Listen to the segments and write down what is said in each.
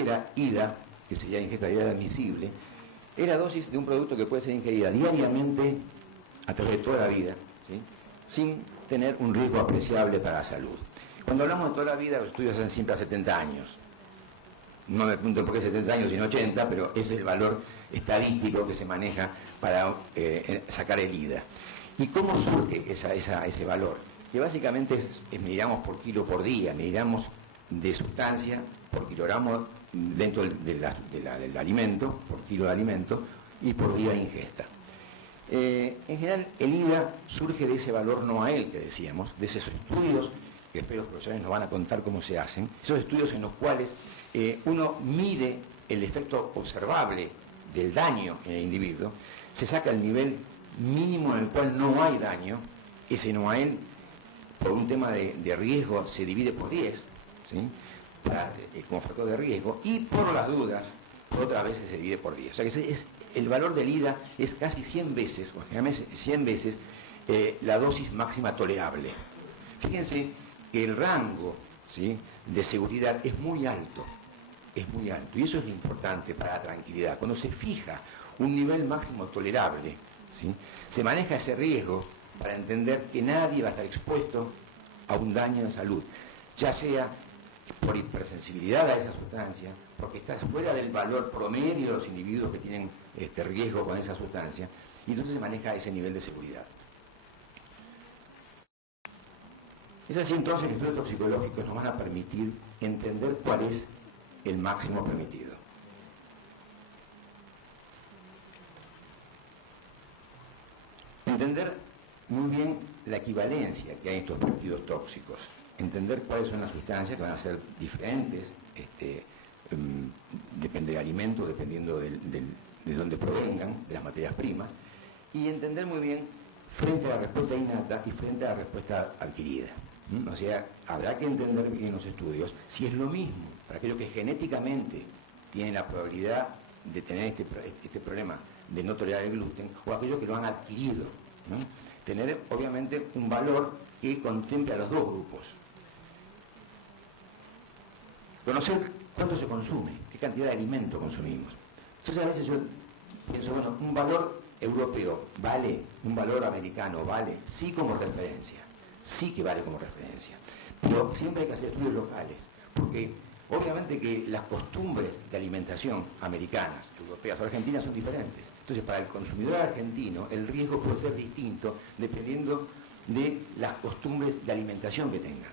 que la IDA, que sería ingesta diaria admisible, es la dosis de un producto que puede ser ingerida diariamente a través de toda la vida, ¿sí?, sin tener un riesgo apreciable para la salud. Cuando hablamos de toda la vida, los estudios hacen siempre a 70 años. No me pregunten por qué 70 años sino 80, pero ese es el valor estadístico que se maneja para sacar el IDA. ¿Y cómo surge ese valor? Que básicamente es miligramos por kilo por día, miligramos de sustancia por kilogramo dentro del alimento, por kilo de alimento, y por día de ingesta. En general, el IDA surge de ese valor NOAEL que decíamos, de esos estudios, que después los profesores nos van a contar cómo se hacen, esos estudios en los cuales uno mide el efecto observable del daño en el individuo, se saca el nivel mínimo en el cual no hay daño, ese NOAEL, por un tema de riesgo, se divide por 10, ¿sí?, como factor de riesgo, y por las dudas, por otras veces se divide por 10. O sea que el valor del IDA es casi 100 veces, o generalmente 100 veces, la dosis máxima tolerable. Fíjense que el rango, ¿sí?, de seguridad es muy alto, y eso es lo importante para la tranquilidad. Cuando se fija un nivel máximo tolerable, ¿sí?, se maneja ese riesgo para entender que nadie va a estar expuesto a un daño de salud, ya sea por hipersensibilidad a esa sustancia, porque está fuera del valor promedio de los individuos que tienen riesgo con esa sustancia, y entonces se maneja ese nivel de seguridad. Es así entonces que los estudios toxicológicos nos van a permitir entender cuál es el máximo permitido. Entender muy bien la equivalencia que hay en estos péptidos tóxicos, entender cuáles son las sustancias que van a ser diferentes, depende del alimento, dependiendo de dónde provengan, de las materias primas, y entender muy bien frente a la respuesta innata y frente a la respuesta adquirida. O sea, habrá que entender bien en los estudios si es lo mismo para aquellos que genéticamente tienen la probabilidad de tener este problema de no tolerar el gluten, o aquellos que lo han adquirido, ¿no? Tener obviamente un valor que contemple a los dos grupos. Conocer cuánto se consume, qué cantidad de alimento consumimos. Entonces a veces yo pienso, bueno, un valor europeo vale, un valor americano vale, sí como referencia, sí que vale como referencia, pero siempre hay que hacer estudios locales, porque obviamente que las costumbres de alimentación americanas, europeas o argentinas son diferentes. Entonces para el consumidor argentino el riesgo puede ser distinto dependiendo de las costumbres de alimentación que tenga.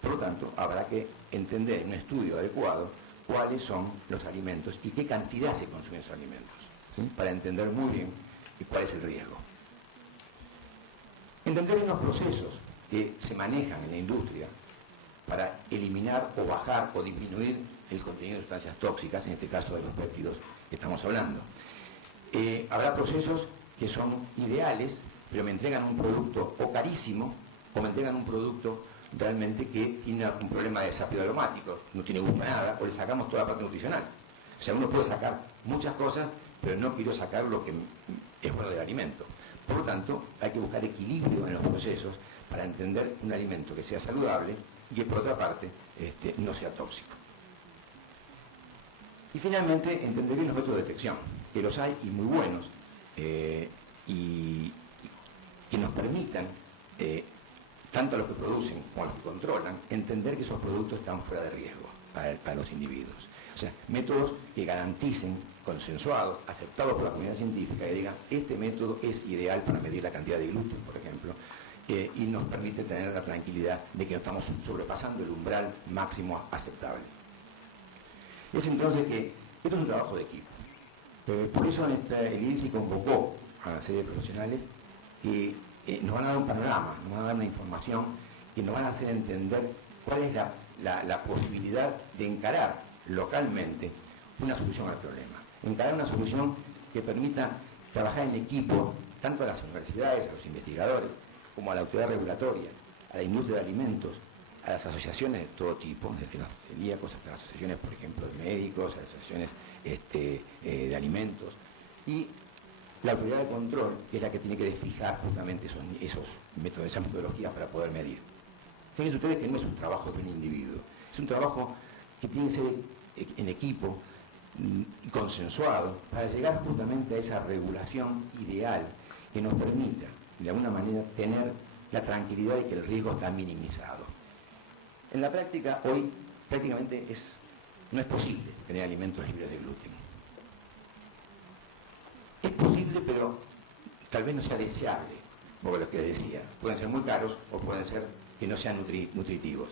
Por lo tanto, habrá que entender en un estudio adecuado cuáles son los alimentos y qué cantidad se consumen esos alimentos, ¿sí?, para entender muy bien cuál es el riesgo. Entender en los procesos que se manejan en la industria para eliminar o bajar o disminuir el contenido de sustancias tóxicas, en este caso de los péptidos que estamos hablando. Habrá procesos que son ideales, pero me entregan un producto o carísimo, o me entregan un producto realmente que tiene un problema de desapego aromático, no tiene gusto a nada, o le sacamos toda la parte nutricional. O sea, uno puede sacar muchas cosas, pero no quiero sacar lo que es bueno del alimento. Por lo tanto, hay que buscar equilibrio en los procesos para entender un alimento que sea saludable y que por otra parte no sea tóxico. Y finalmente, entender bien los métodos de detección, que los hay y muy buenos, y que nos permitan, tanto a los que producen como a los que controlan, entender que esos productos están fuera de riesgo para los individuos. O sea, métodos que garanticen, consensuados, aceptados por la comunidad científica, que digan, este método es ideal para medir la cantidad de gluten, por ejemplo, y nos permite tener la tranquilidad de que no estamos sobrepasando el umbral máximo aceptable. Es entonces que esto es un trabajo de equipo. Por eso el INSI convocó a la serie de profesionales que nos van a dar un panorama, nos van a dar una información que nos van a hacer entender cuál es la posibilidad de encarar localmente una solución al problema. Encarar una solución que permita trabajar en equipo tanto a las universidades, a los investigadores, como a la autoridad regulatoria, a la industria de alimentos, a las asociaciones de todo tipo, desde los celíacos hasta las asociaciones, por ejemplo, de médicos, a las asociaciones de alimentos, y la autoridad de control, que es la que tiene que desfijar justamente esos métodos, esas metodologías para poder medir. Fíjense ustedes que no es un trabajo de un individuo, es un trabajo que tiene que ser en equipo y consensuado para llegar justamente a esa regulación ideal que nos permita, de alguna manera, tener la tranquilidad de que el riesgo está minimizado. En la práctica, hoy prácticamente no es posible tener alimentos libres de gluten. Es posible, pero tal vez no sea deseable, como lo que les decía. Pueden ser muy caros o pueden ser que no sean nutritivos.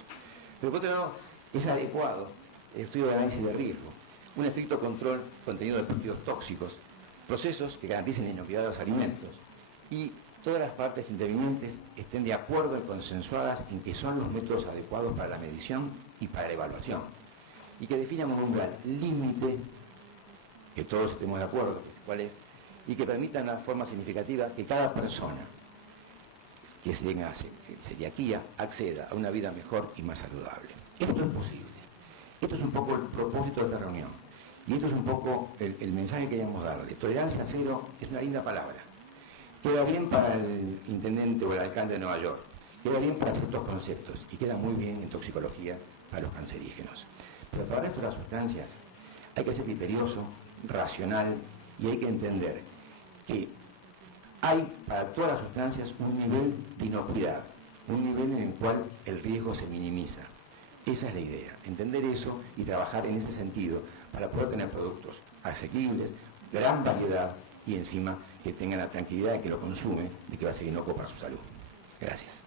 Pero por otro lado, es adecuado el estudio de análisis de riesgo, un estricto control contenido de productos tóxicos, procesos que garanticen la inocuidad de los alimentos y todas las partes intervinientes estén de acuerdo y consensuadas en que son los métodos adecuados para la medición y para la evaluación, y que definan un umbral límite, que todos estemos de acuerdo, cuál es, y que permitan de forma significativa que cada persona que tenga celiaquía acceda a una vida mejor y más saludable. Esto es posible. Esto es un poco el propósito de esta reunión. Y esto es un poco el mensaje que queríamos darle. Tolerancia cero es una linda palabra. Queda bien para el intendente o el alcalde de Nueva York. Queda bien para ciertos conceptos. Y queda muy bien en toxicología para los cancerígenos. Pero para el resto de las sustancias hay que ser criterioso, racional, y hay que entender que hay para todas las sustancias un nivel de inocuidad, un nivel en el cual el riesgo se minimiza. Esa es la idea, entender eso y trabajar en ese sentido para poder tener productos asequibles, gran variedad y encima que tengan la tranquilidad de que lo consume, de que va a ser inocuo para su salud. Gracias.